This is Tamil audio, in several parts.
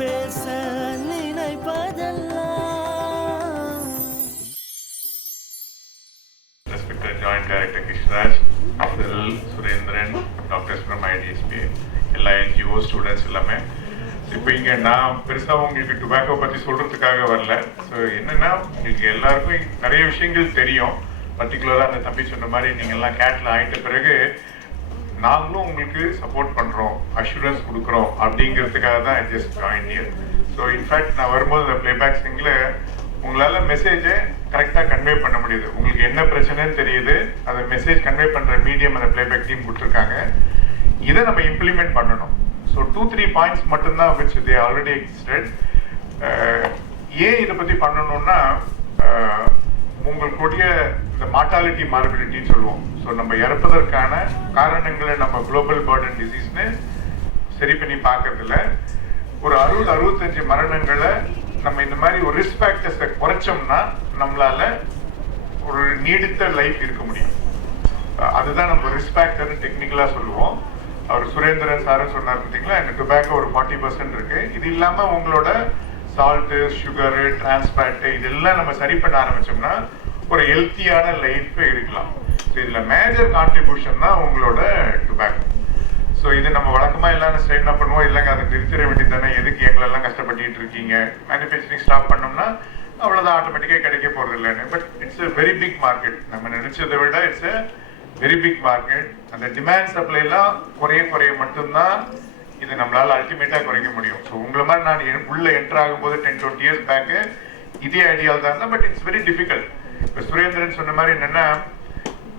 பேச நினைப்பதெல்லாம். Respected Joint Director Krishnaraj, Abdul, Surendran, doctors from IDSP, எல்லா NGO ஸ்டூடெண்ட்ஸ் எல்லாமே. இப்போ இங்கே நான் பெருசாக உங்களுக்கு டுபாக்கோ பற்றி சொல்கிறதுக்காக வரல. ஸோ என்னென்னா உங்களுக்கு எல்லாருக்கும் நிறைய விஷயங்கள் தெரியும். பர்டிகுலராக அந்த தம்பி சொன்ன மாதிரி நீங்கள்லாம் கேட்டில் ஆகிட்ட பிறகு நாங்களும் உங்களுக்கு சப்போர்ட் பண்ணுறோம், அஷூரன்ஸ் கொடுக்குறோம் அப்படிங்கிறதுக்காக தான் just join year. So in fact நான் வரும்போது அந்த ப்ளேபேக் சிங்கில் உங்களால் மெசேஜை கரெக்டாக கன்வே பண்ண முடியுது. உங்களுக்கு என்ன பிரச்சனைன்னு தெரியுது, அதை மெசேஜ் கன்வே பண்ணுற மீடியம் அந்த ப்ளேபேக் டீம் கொடுத்துருக்காங்க. இதை நம்ம இம்ப்ளிமெண்ட் பண்ணணும். ஸோ 2-3 பாயிண்ட்ஸ் மட்டும்தான் விச் தே ஆல்ரெடி எக்ஸிஸ்டட். ஏன் இதை பற்றி பண்ணணும்னா உங்களுடைய இந்த மார்டாலிட்டி மார்பிலிட்டின்னு சொல்லுவோம். ஸோ நம்ம இறப்பதற்கான காரணங்களை நம்ம குளோபல் பர்டன் டிசீஸ்னு சரி பண்ணி பார்க்கறதில்ல. ஒரு 60-65 மரணங்களை நம்ம இந்த மாதிரி ஒரு ரிஸ்க் ஃபேக்டர்ஸை குறைச்சோம்னா நம்மளால ஒரு நீடித்த லைஃப் இருக்க முடியும். அதுதான் நம்ம ரிஸ்க் ஃபேக்டர்னு டெக்னிக்கலாக சொல்லுவோம். அவர் சுரேந்திரன் சாரும் சொன்னார் பார்த்தீங்களா, இந்த டொபாக்கோ ஒரு 40% இருக்கு. இது இல்லாமல் உங்களோட சால்ட்டு, சுகரு, டிரான்ஸ்பேட்டு இதெல்லாம் நம்ம சரி பண்ண ஆரம்பிச்சோம்னா ஒரு ஹெல்த்தியான லைஃப் இருக்கலாம். ஸோ இதில் மேஜர் கான்ட்ரிபியூஷன் தான் உங்களோட டொபாக்கோ. ஸோ இது நம்ம வழக்கமாக எல்லாரும் ஸ்ட்ரைட் அப் பண்ணுவோம், இல்லைங்க அதை நிறுத்திட வேண்டியது தானே, எதுக்கு எங்களெல்லாம் கஷ்டப்பட்டு இருக்கீங்க, மேனுஃபேக்சரிங் ஸ்டாப் பண்ணோம்னா அவ்வளோதான் ஆட்டோமேட்டிக்காக கிடைக்க போகிறது இல்லைன்னு. But it's a very big market. நம்ம நினைச்சதை விட it's a very big market. அந்த டிமாண்ட் சப்ளைலாம் குறைய மட்டும்தான் இதை நம்மளால் அல்டிமேட்டாக குறைக்க முடியும். ஸோ உங்களை மாதிரி நான் உள்ளே என்டர் ஆகும்போது 10-20 இயர்ஸ் பேக்கு இதே ஐடியாவில் தான் இருந்தேன். But it's very difficult. இப்போ சுரேந்திரன் சொன்ன மாதிரி என்னென்னா,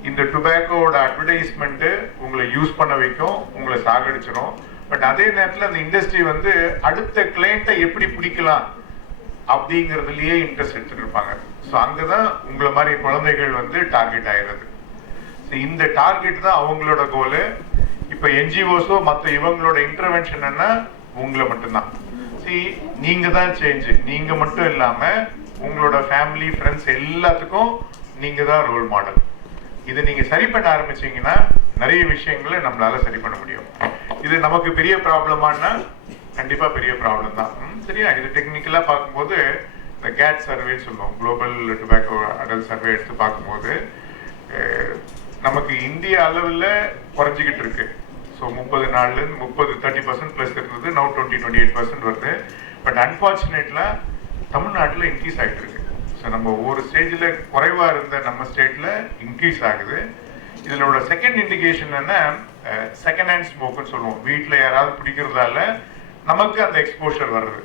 இந்த டொபாக்கோட அட்வர்டைஸ்மெண்ட்டு உங்களை யூஸ் பண்ண வைக்கும், உங்களை சாகடிச்சிடும். பட் அதே நேரத்தில் அந்த இண்டஸ்ட்ரி வந்து அடுத்த கிளைண்ட்டை எப்படி பிடிக்கலாம் அப்படிங்கிறதுலையே இன்ட்ரெஸ்ட் எடுத்துட்டு இருப்பாங்க. ஸோ அங்கே தான் உங்களை மாதிரி குழந்தைகள் வந்து டார்கெட் ஆகிறது. ஸோ இந்த டார்கெட் தான் அவங்களோட கோலு. இப்போ என்ஜிஓஸோ மற்ற இவங்களோட இன்டர்வென்ஷன் என்ன, உங்களை மட்டும்தான். நீங்கள் தான் சேஞ்சு. நீங்கள் மட்டும் இல்லாமல் உங்களோட ஃபேமிலி, ஃப்ரெண்ட்ஸ் எல்லாத்துக்கும் நீங்கள் தான் ரோல் மாடல். இதை நீங்கள் சரி பண்ண ஆரம்பிச்சீங்கன்னா நிறைய விஷயங்களை நம்மளால சரி பண்ண முடியும். இது நமக்கு பெரிய ப்ராப்ளமானா கண்டிப்பாக பெரிய ப்ராப்ளம் தான். சரியா? இது டெக்னிக்கலாக பார்க்கும்போது இந்த கேட் சர்வேன்னு சொல்லுவோம், குளோபல் டொபாக்கோ அடல்ட் சர்வே எடுத்து பார்க்கும்போது நமக்கு இந்திய அளவில் குறைஞ்சிக்கிட்டு இருக்கு. ஸோ 30 நாள்லேருந்து 30% ப்ளஸ் இருந்தது, நவ் 20-28% வருது. பட் அன்ஃபார்ச்சுனேட்லாம் தமிழ்நாட்டில் இன்க்ரீஸ் ஆகிட்டு இருக்கு. ஸோ நம்ம ஒவ்வொரு ஸ்டேஜில் குறைவாக இருந்த நம்ம ஸ்டேட்டில் இன்க்ரீஸ் ஆகுது. இதனோட செகண்ட் இண்டிகேஷன் என்ன, செகண்ட் ஹேண்ட் ஸ்மோக்குன்னு சொல்லுவோம். வீட்டில் யாராவது பிடிக்கிறதால நமக்கு அந்த எக்ஸ்போஷர் வருது.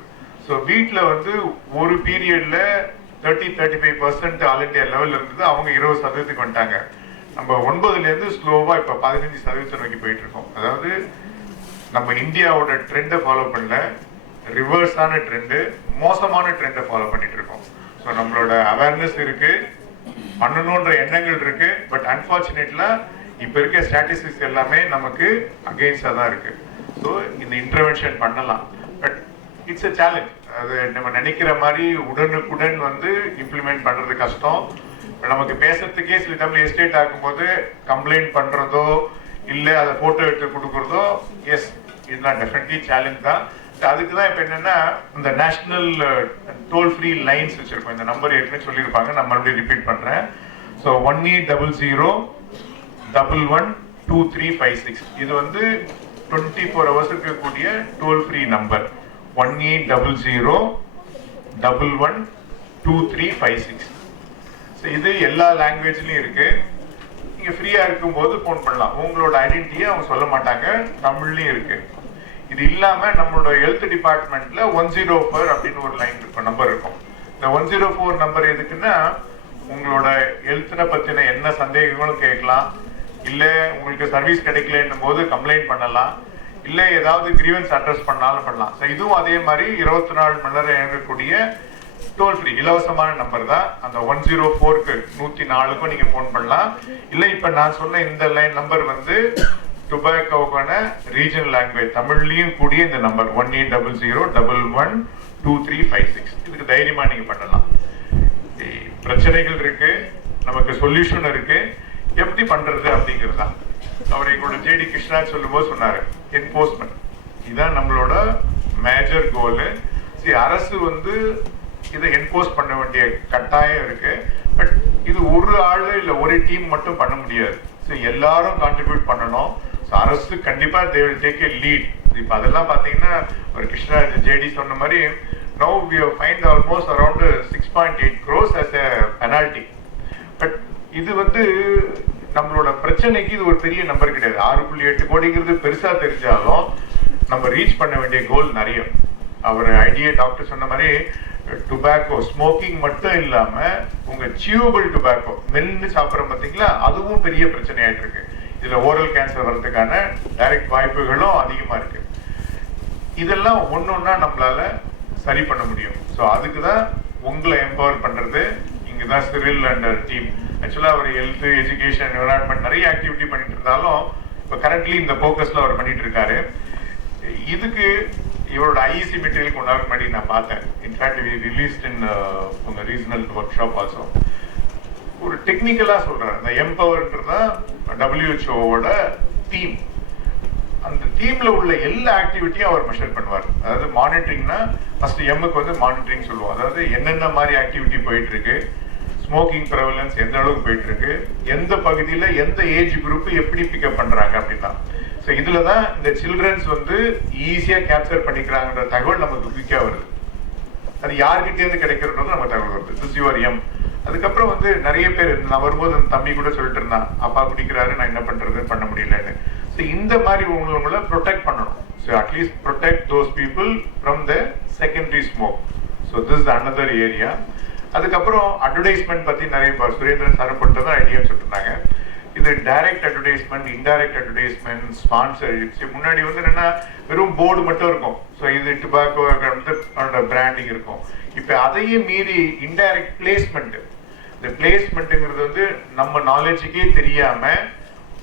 ஸோ வீட்டில் வந்து ஒரு பீரியடில் 30-35% ஆல் இண்டியா லெவலில் இருந்தது, அவங்க 20% வந்துட்டாங்க. நம்ம 9லேருந்து ஸ்லோவாக இப்போ 15% நோக்கி போயிட்டு இருக்கோம். அதாவது நம்ம இந்தியாவோட ட்ரெண்டை ஃபாலோ பண்ணல, ரிவர்ஸான ட்ரெண்டு, மோசமான ட்ரெண்டை ஃபாலோ பண்ணிட்டு இருக்கோம். ஸோ நம்மளோட அவேர்னஸ் இருக்கு, பண்ணணுன்ற எண்ணங்கள் இருக்கு. பட் அன்ஃபார்ச்சுனேட்லா இப்போ இருக்க ஸ்டாட்டிஸ்டிக்ஸ் எல்லாமே நமக்கு அகெயின்ஸ்டாக தான் இருக்கு. ஸோ இந்த இன்டர்வென்ஷன் பண்ணலாம், பட் இட்ஸ் எ சேலஞ்ச். அது நம்ம நினைக்கிற மாதிரி உடனுக்குடன் வந்து இம்ப்ளிமெண்ட் பண்ணுறது கஷ்டம். நமக்கு பேசுறதுக்கே சில டைம்ல எஸ்டேட் ஆகும்போது கம்ப்ளைண்ட் பண்ணுறதோ இல்லை அதை ஃபோட்டோ எடுத்து கொடுக்குறதோ, எஸ் இதெல்லாம் டெஃபினெட்லி சேலஞ்ச் தான். அதுக்கு தான் இப்போ என்னென்னா இந்த நேஷ்னல் டோல் ஃப்ரீ லைன்ஸ் வச்சுருக்கோம். இந்த நம்பர் ஏற்கனவே சொல்லியிருப்பாங்க, நான் மறுபடியும் ரிப்பீட் பண்ணுறேன். ஸோ 1800-11-2356. இது வந்து 24 hours இருக்கக்கூடிய டோல் ஃப்ரீ நம்பர். 1800-11-2356. ஸோ இது எல்லா லாங்குவேஜ்லையும் இருக்கு. நீங்கள் ஃப்ரீயாக இருக்கும்போது ஃபோன் பண்ணலாம். உங்களோட ஐடென்டிட்டியை அவங்க சொல்ல மாட்டாங்க, தமிழ்லையும் இருக்கு. இது இல்லாமல் நம்மளோட ஹெல்த் டிபார்ட்மெண்ட்ல 104 அப்படின்னு ஒரு லைன் இருக்கும், நம்பர் இருக்கும். இந்த 104 நம்பர் எதுக்குன்னா, உங்களோட ஹெல்த்னை பற்றின என்ன சந்தேகங்களும் கேட்கலாம், இல்லை உங்களுக்கு சர்வீஸ் கிடைக்கலன்னும் போது கம்ப்ளைண்ட் பண்ணலாம், இல்லை ஏதாவது கிரீவன்ஸ் அட்ரஸ் பண்ணாலும் பண்ணலாம். ஸோ இதுவும் அதே மாதிரி 24 மணி நேரம் இயங்கக்கூடிய டோல் ஃப்ரீ இலவசமான நம்பர் தான். அந்த 104க்கு 104க்கும் நீங்கள் ஃபோன் பண்ணலாம். இல்லை இப்போ நான் சொன்ன இந்த லைன் நம்பர் வந்து டொபாக்கோக்கான ரீஜனல் லாங்குவேஜ், தமிழ்லையும் கூடிய இந்த நம்பர் 1800-11-2356. இதுக்கு தைரியமாக நீங்கள் பண்ணலாம். பிரச்சனைகள் இருக்கு, நமக்கு சொல்யூஷன் இருக்கு, எப்படி பண்றது அப்படிங்கிறது தான். அவர் எங்களோட ஜேடி கிருஷ்ணா சொல்லும்போது சொன்னாரு, என்போர்ஸ்மெண்ட் இதுதான் நம்மளோட மேஜர் கோல். அரசு வந்து இதை என்போஸ் பண்ண வேண்டிய கட்டாயம் இருக்கு. பட் இது ஒரு ஆளு இல்ல ஒரு டீம் மட்டும் பண்ண முடியாது. எல்லாரும் கான்ட்ரிபியூட் பண்ணணும். அரசு கண்டிப்பா they will take a lead. இப்ப அதெல்லாம் பாத்தீங்கன்னா ஒரு கிருஷ்ணராஜ் ஜேடி சொன்ன மாதிரி now we have fined almost around 6.8 crores as a penalty. But இது வந்து நம்மளோட பிரச்சனைக்கு இது ஒரு பெரிய நம்பர் கிடையாது. 6.8 கோடிங்கிறது பெருசா தெரிஞ்சாலும் நம்ம ரீச் பண்ண வேண்டிய கோல் நிறைய. அவர் ஐடியா டாக்டர் சொன்ன மாதிரி டுபாக்கோ ஸ்மோக்கிங் மட்டும் இல்லாம உங்க சியூபிள் டுபாக்கோ மென்னு சாப்பிட்றோம் பார்த்தீங்களா, அதுவும் பெரிய பிரச்சனையாயிட்டு இருக்கு. இதுல ஓரல் கேன்சர் வர்றதுக்கான டைரக்ட் வாய்ப்புகளும் அதிகமா இருக்கு. இதெல்லாம் ஒன்னொன்னா நம்மளால சரி பண்ண முடியும். ஸோ அதுக்கு தான் உங்களை எம்பவர் பண்றது. இங்கே தான் சிரில் அண்ட் டீம் ஆக்சுவலாக அவர் ஹெல்த் எஜுகேஷன் என்விரான்மெண்ட் நிறைய ஆக்டிவிட்டி பண்ணிட்டு இருந்தாலும் இப்போ கரண்ட்லி இந்த ஃபோக்கஸில் அவர் பண்ணிட்டு இருக்காரு. இதுக்கு இவரோட ஐஇசி மெட்டீரியல் கொண்டாட முன்னாடி நான் பார்த்தேன். இன்ஃபேக்ட் ரிலீஸ்ட் இன் உங்க ரீஜனல் ஒர்க் ஷாப் ஆல்சோ. ஒரு டெக்னிக்கலா சொல்றேன், இந்த எம்பவர்ன்றது தான் WHO டீம். அந்த டீம்ல உள்ள எல்லா ஆக்டிவிட்டியும் அவர் மெஷர் பண்ணுவார். அதாவது மானிட்டரிங்னா ஃபர்ஸ்ட் எம்முக்கு வந்து மானிட்டரிங் சொல்லுவோம். அதாவது என்னென்ன மாதிரி ஆக்டிவிட்டி போயிட்டு இருக்கு, ஸ்மோக்கிங் ப்ரெவலன்ஸ் எந்த அளவுக்கு போயிட்டு இருக்கு, எந்த பகுதியில் எந்த ஏஜ் குரூப் எப்படி பிக்கப் பண்றாங்க அப்படின்னா. ஸோ இதுல தான் இந்த சில்ட்ரன்ஸ் வந்து ஈஸியா கேப்சர் பண்ணிக்கிறாங்கன்ற தகவல் நமக்கு குயிக்கா வருது. அது யார்கிட்டேருந்து கிடைக்கிறது நமக்கு தகவல் வருது. This your M. அதுக்கப்புறம் வந்து நிறைய பேர் நான் வரும்போது அந்த தம்பி கூட சொல்லிட்டு இருந்தான், அப்பா குடிக்கிறாரு, நான் என்ன பண்றது பண்ண முடியலன்னு. ஸோ இந்த மாதிரி உங்களை ப்ரொடெக்ட் பண்ணணும். So at least protect those people from the secondary smoke. So this another area. அதுக்கப்புறம் அட்வர்டைஸ்மெண்ட் பத்தி நிறைய சுரேந்திரன் சார் போட்டு தான் ஐடியா சொல்லிருந்தாங்க. இது direct advertisement, indirect advertisement, sponsorship. முன்னாடி வந்து என்னன்னா வெறும் போர்டு மட்டும் இருக்கும். ஸோ இது டுபாக்கோ வந்து பிராண்டிங் இருக்கும். இப்போ அதையும் மீறி இன்டைரக்ட் பிளேஸ்மெண்ட். இந்த பிளேஸ்மெண்ட்டுங்கிறது வந்து நம்ம நாலேஜுக்கே தெரியாம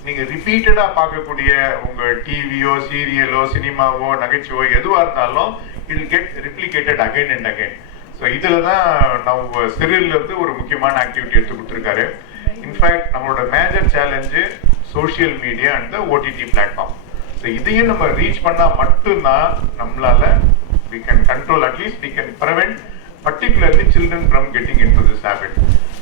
நீங்க ரிப்பீட்டடா பார்க்கக்கூடிய உங்க டிவியோ சீரியலோ சினிமாவோ நகைச்சுவோ எதுவா இருந்தாலும் it get replicated again and again. So இதுல தான் நம்ம சிறில் வந்து ஒரு முக்கியமான ஆக்டிவிட்டி எடுத்து கொடுத்துருக்காரு. இன்ஃபேக்ட் நம்மளோட major challenge social media and OTT platform. So இதையும் நம்ம ரீச் பண்ணா மட்டும்தான் நம்மளால we can control, at least we can prevent particularly children from getting into this habit.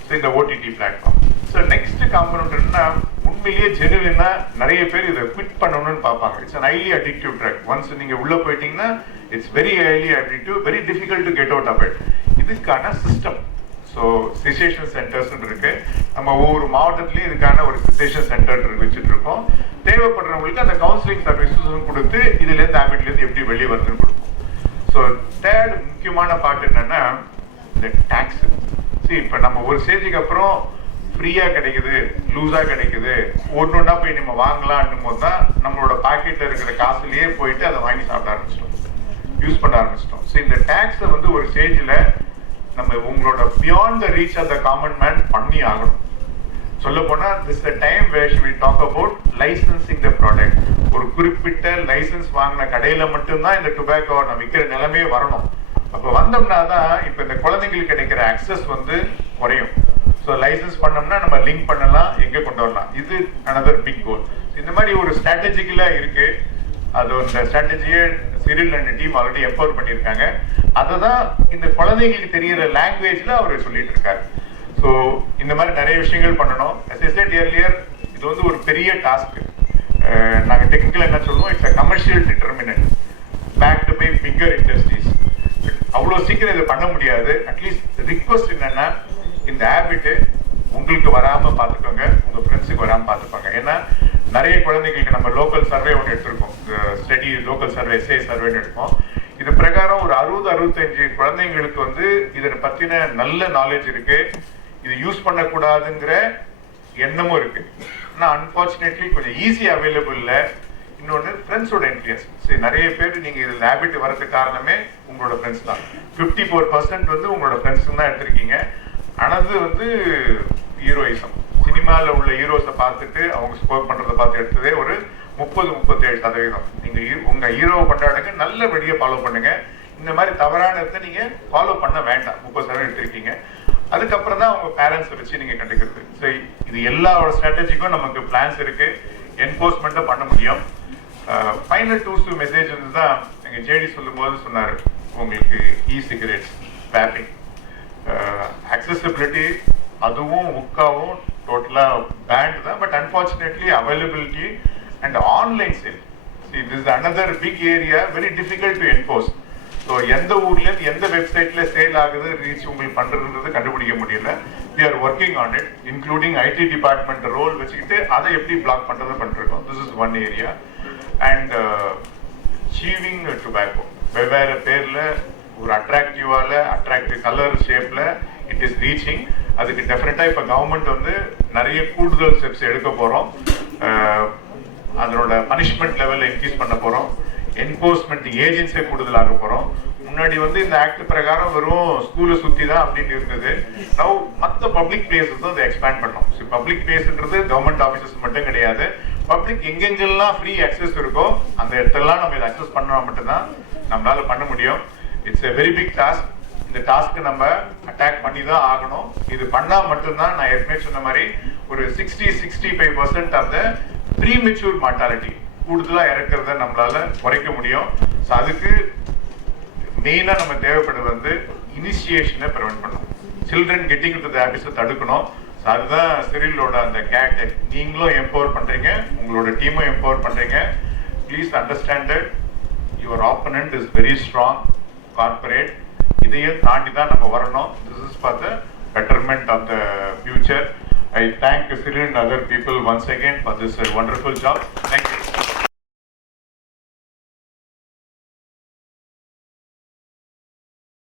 So in the OTT platform. So next component என்னன்னா உண்மையிலேயே ஜெனுவினா நிறைய பேர் இதை குவிட் பண்ணணும்னு பார்ப்பாங்க. It's an highly addictive drug. Once நீங்க உள்ள போயிட்டீங்கன்னா it's very highly addictive, very difficult to get out of it. இதுக்கான சிஸ்டம். ஸோ சிசேஷன் சென்டர்ஸ் இருக்கு. நம்ம ஒவ்வொரு மாவட்டத்திலையும் இதுக்கான ஒரு சிசேஷன் சென்டர் வச்சுட்டு இருக்கோம். தேவைப்படுறவங்களுக்கு அந்த கவுன்சிலிங் சர்வீசஸும் கொடுத்து இதுல இருந்து ஹேபிட்ல இருந்து எப்படி வெளியே வருதுன்னு கொடுக்கும். ஸோ தேர்ட் முக்கியமான பார்ட் என்னன்னா இந்த டாக்ஸ். இப்போ நம்ம ஒரு ஸ்டேஜுக்கு அப்புறம் ஃப்ரீயா கிடைக்குது, லூஸா கிடைக்குது, ஒன்னொன்னா போய் நம்ம வாங்கலாம்னும் போது தான் நம்மளோட பாக்கெட்ல இருக்கிற காசுலயே போயிட்டு அதை வாங்கி சாப்பிட ஆரம்பிச்சிட்டோம், யூஸ் பண்ண ஆரம்பிச்சிட்டோம். ஸோ இந்த டாக்ஸை வந்து ஒரு ஸ்டேஜில் நம்ம உங்களோட beyond the reach of the common man பண்ணி ஆகணும். சொல்ல போனா this the time where we talk about licensing the product. ஒரு குறிப்பிட்ட லைசன்ஸ் வாங்கின கடையில மட்டும்தான் இந்த டுபாக்கோ நம்ம விற்கிற நிலைமையே வரணும். அப்போ வந்தோம்னா தான் இப்போ இந்த குழந்தைங்களுக்கு கிடைக்கிற அக்சஸ் வந்து குறையும். ஸோ லைசன்ஸ் பண்ணோம்னா நம்ம லிங்க் பண்ணலாம், எங்கே கொண்டு வரலாம். இது அனதர் பிக் கோல். இந்த மாதிரி ஒரு ஸ்ட்ராட்டஜிக்கலா இருக்கு. அது அந்த ஸ்ட்ராட்டஜியை Cyril and team already empower பண்ணியிருக்காங்க. அதை தான் இந்த குழந்தைங்களுக்கு தெரிகிற லாங்குவேஜ்ல அவர் சொல்லிட்டு இருக்காரு. ஸோ இந்த மாதிரி நிறைய விஷயங்கள் பண்ணணும். as I said earlier, இது வந்து ஒரு பெரிய டாஸ்க். நாங்கள் டெக்னிக்கலாக என்ன சொல்லுவோம், it's a commercial determinant backed by bigger industries. அவ்வளோ சீக்கிரம் இதை பண்ண முடியாது. அட்லீஸ்ட் ரிக்வஸ்ட் என்னன்னா இந்த ஹேபிட்டு உங்களுக்கு வராமல் பார்த்துக்கோங்க, உங்கள் ஃப்ரெண்ட்ஸுக்கு வராமல் பார்த்துப்பாங்க. ஏன்னா நிறைய குழந்தைங்களுக்கு நம்ம லோக்கல் சர்வே ஒன்று எடுத்திருக்கோம், ஸ்டடி லோக்கல் சர்வே எஸ்ஏ சர்வேன்னு எடுப்போம். இது பிரகாரம் ஒரு 60-65 குழந்தைங்களுக்கு வந்து இதை பற்றின நல்ல நாலேஜ் இருக்கு, இது யூஸ் பண்ணக்கூடாதுங்கிற எண்ணமும் இருக்கு. ஆனால் அன்பார்ச்சுனேட்லி கொஞ்சம் ஈஸியாக அவைலபிள் இல்லை. இன்னொன்று ஃப்ரெண்ட்ஸோட இன்ஃப்ளூயன்ஸ். சரி, நிறைய பேர் நீங்கள் இதில் ஹேபிட் வரதுக்கு காரணமே உங்களோட ஃப்ரெண்ட்ஸ் தான். 54% வந்து உங்களோட ஃப்ரெண்ட்ஸுங்க தான் எடுத்திருக்கீங்க. ஆனது வந்து ஹீரோயிசம். சினிமாவில் உள்ள ஹீரோஸை பார்த்துட்டு அவங்க ஸ்கோர் பண்ணுறதை பார்த்து எடுத்ததே ஒரு 30-37%. நீங்கள் உங்கள் ஹீரோவை கொண்டாடுங்க, நல்லபடியாக ஃபாலோ பண்ணுங்க. இந்த மாதிரி தவறான இடத்தை நீங்கள் ஃபாலோ பண்ண வேண்டாம். 30% எடுத்திருக்கீங்க. அதுக்கப்புறம் தான் உங்கள் பேரண்ட்ஸை வச்சு நீங்கள் கண்டுக்கிறது. ஸோ இது எல்லாரோட ஸ்ட்ராட்டஜிக்கும் நமக்கு பிளான்ஸ் இருக்கு, என்போர்ஸ்மெண்ட்டும் பண்ண முடியும். ஃபைனல் டூஸ் மெசேஜ் வந்து தான் எங்கள் ஜேடி சொல்லும்போது சொன்னார், உங்களுக்கு சிகரெட்ஸ் வேப்பிங் அக்சசிபிலிட்டி அதுவும் உக்காவும் டோட்டலாக பேண்ட் தான். But unfortunately availability and online sale, this is another big area, very difficult to enforce. So எந்த ஊர்லேருந்து எந்த வெப்சைட்டில் சேல் ஆகுது ரீச் உங்களுக்கு பண்ணுறதுன்றது கண்டுபிடிக்க முடியல. we are working on it, including IT department role வச்சுக்கிட்டு அதை எப்படி பிளாக் பண்ணுறதை பண்ணிருக்கோம். this is one area. and chewing tobacco வெவ்வேறு பேரில் ஒரு அட்ராக்டிவ் கலர் ஷேப்பில் இட் இஸ் ரீச்சிங். அதுக்கு டெஃபினட்டாக இப்போ கவர்மெண்ட் வந்து நிறைய கூடுதல் ஸ்டெப்ஸ் எடுக்க போகிறோம். அதனோட பனிஷ்மெண்ட் லெவலில் இன்க்ரீஸ் பண்ண போகிறோம். என்ஃபோர்ஸ்மெண்ட் ஏஜென்சியை கூடுதலாக போகிறோம். முன்னாடி வந்து இந்த ஆக்ட் பிரகாரம் வெறும் ஸ்கூலை சுற்றி தான் அப்படின்னு இருந்தது. நவ் மற்ற பப்ளிக் பிளேசஸ் அதை எக்ஸ்பேண்ட் பண்ணோம். ஸோ பப்ளிக் பிளேஸ்ன்றது கவர்மெண்ட் ஆஃபீஸஸ் மட்டும் கிடையாது. பப்ளிக் எங்கெங்கெல்லாம் ஃப்ரீ அக்சஸ் இருக்கோ அந்த இடத்தெல்லாம் நம்ம இதை அக்சஸ் பண்ணால் மட்டும்தான் நம்மளால பண்ண முடியும். It's a very big task. இந்த டாஸ்க்கு நம்ம அட்டாக் பண்ணி தான் ஆகணும். இது பண்ணால் மட்டும்தான் நான் ஏற்கனவே சொன்ன மாதிரி ஒரு 60-65% ஆஃப் த ப்ரீமெச்சூர் மார்டாலிட்டி கூடுதலாக இறக்கிறத நம்மளால குறைக்க முடியும். ஸோ அதுக்கு மெயினாக நம்ம தேவைப்படுறது வந்து இனிஷியேஷனை ப்ரிவென்ட் பண்ணணும். சில்ட்ரன் கெட்டிங் டு த ஹேபிட்ஸை தடுக்கணும். ஸோ அதுதான் சிரிலோட அந்த கேட். நீங்களும் எம்பவர் பண்ணுறீங்க, உங்களோட டீமும் எம்பவர் பண்ணுறீங்க. Please understand that your opponent is very strong corporate. இதையும் தாண்டி தான் நம்ம வரணும். This is for the betterment of the future. I thank Cyril and other people once again for this wonderful job. Thank you.